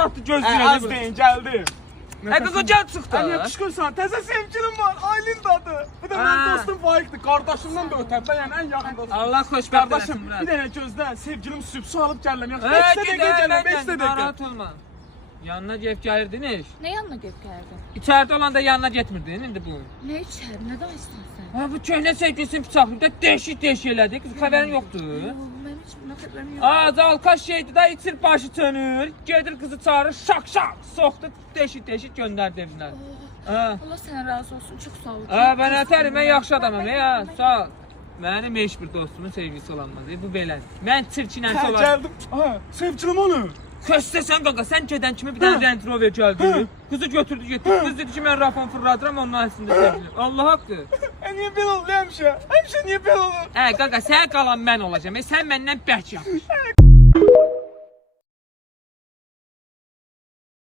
çatdı gözlüğünə. Az deyin, gəldi. Qaqa gəl çıxdı. Yakışıqsan, təzə sevgilim var, Aylin dadı. Bu da mənim dostum Faikdir, qardaşımdan da ötəbdə, yəni ən yaxın dostum. Allah xoşbəxt Qardaşım, eləsin, Murad. bir dənə gözlə, sevgilim süb su alıb gəlirəm. Yaxşı, 5 Gidər, dəqiqə gəlirəm, 5 dəqiqə. narahat olma. Yanına gelip gelirdin iş. Ne yanına gelip geldin? İçeride olanda yanına getmirdin indi bu. Ne içer? Ne daha istersen? Ha bu köhnə sevgilisini bıçaqlayıb da değişik elədi. Kız xəbərin yoxdur. Benim hiç buna haberim yok. Aa zalkaş şeydi da içir başı tönür. Gedir kızı çağırır şak şak soxdu değişik gönderdi evinə. Ha. Allah sana razı olsun. Çok sağ ol. Ha ben ötərim, mən yaxşı adamım ya. Sağ ol. Mənim heç bir dostumun sevgisi olanmaz. Bu belədir. Mən çirkinən Hə, solar. gəldim. Ha, sevgilim onu. Köstəsən qaqa, sən gedən kimi bir dənə Range Rover gəldi. Kızı götürdü getdi. Kız dedi ki, mən rafon fırladıram onun əslində sevgilim. Allah haqqı. Niye belə olur həmişə? Həmişə niyə belə olur? Hə qaqa, sən qalan mən olacağam. Sən məndən bərk yapış.